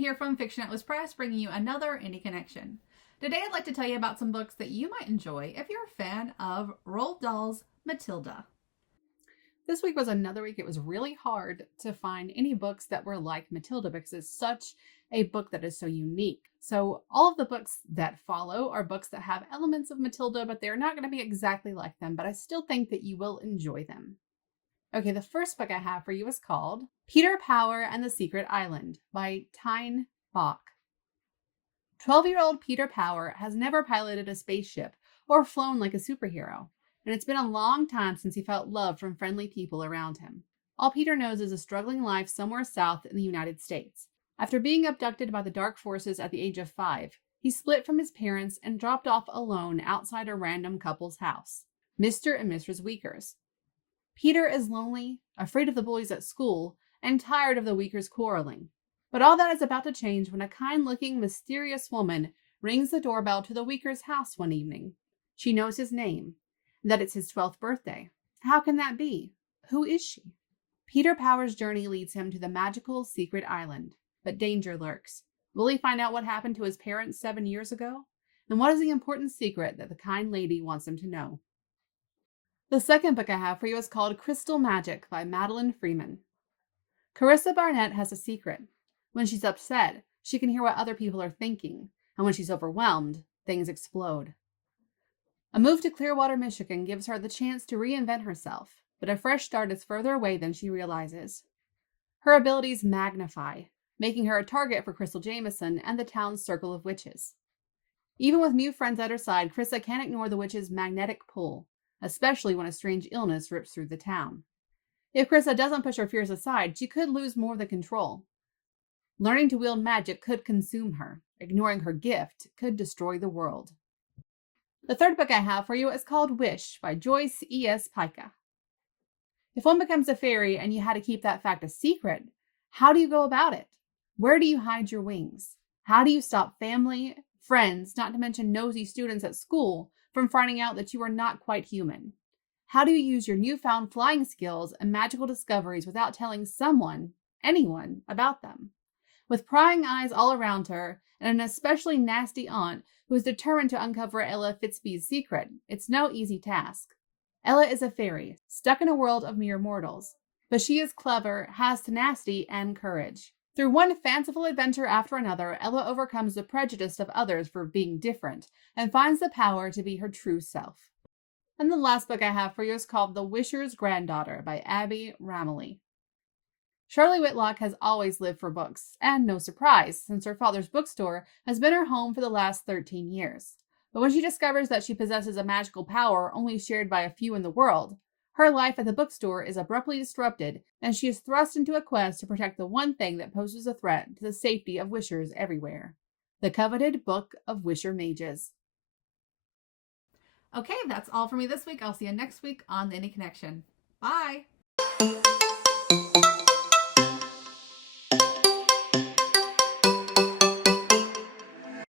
here from Fiction Atlas Press, bringing you another Indie Connection. Today I'd like to tell you about some books that you might enjoy if you're a fan of Roald Dahl's Matilda. This week was another week it was really hard to find any books that were like Matilda because it's such a book that is so unique. So all of the books that follow are books that have elements of Matilda, but they're not going to be exactly like them, but I still think that you will enjoy them. Okay, the first book I have for you is called Peter Power and the Secret Island by Tyne Bach. 12-year-old Peter Power has never piloted a spaceship or flown like a superhero, and it's been a long time since he felt love from friendly people around him. All Peter knows is a struggling life somewhere south in the United States. After being abducted by the dark forces at the age of 5, he split from his parents and dropped off alone outside a random couple's house, Mr. and Mrs. Weekers. Peter is lonely, afraid of the bullies at school, and tired of the Weekers quarreling. But all that is about to change when a kind-looking, mysterious woman rings the doorbell to the Weekers' house one evening. She knows his name, and that it's his 12th birthday. How can that be? Who is she? Peter Power's journey leads him to the magical secret island, but danger lurks. Will he find out what happened to his parents 7 years ago? And what is the important secret that the kind lady wants him to know? The second book I have for you is called Crystal Magic by Madeline Freeman. Carissa Barnett has a secret. When she's upset, she can hear what other people are thinking, and when she's overwhelmed, things explode. A move to Clearwater, Michigan gives her the chance to reinvent herself, but a fresh start is further away than she realizes. Her abilities magnify, making her a target for Crystal Jameson and the town's circle of witches. Even with new friends at her side, Carissa can't ignore the witches' magnetic pull, especially when a strange illness rips through the town. If Carissa doesn't push her fears aside, she could lose more of the control. Learning to wield magic could consume her. Ignoring her gift could destroy the world. The third book I have for you is called Wish by Joyce E.S. Pica. If one becomes a fairy and you had to keep that fact a secret, how do you go about it? Where do you hide your wings? How do you stop family, friends, not to mention nosy students at school, from finding out that you are not quite human? How do you use your newfound flying skills and magical discoveries without telling someone, anyone, about them? With prying eyes all around her, and an especially nasty aunt who is determined to uncover Ella Fitzbee's secret, it's no easy task. Ella is a fairy, stuck in a world of mere mortals, but she is clever, has tenacity, and courage. Through one fanciful adventure after another, Ella overcomes the prejudice of others for being different, and finds the power to be her true self. And the last book I have for you is called The Wisher's Granddaughter by Abby Ramilly. Shirley Whitlock has always lived for books, and no surprise, since her father's bookstore has been her home for the last 13 years. But when she discovers that she possesses a magical power only shared by a few in the world, her life at the bookstore is abruptly disrupted, and she is thrust into a quest to protect the one thing that poses a threat to the safety of wishers everywhere: the coveted Book of Wisher Mages. Okay, that's all for me this week. I'll see you next week on The Indie Connection. Bye!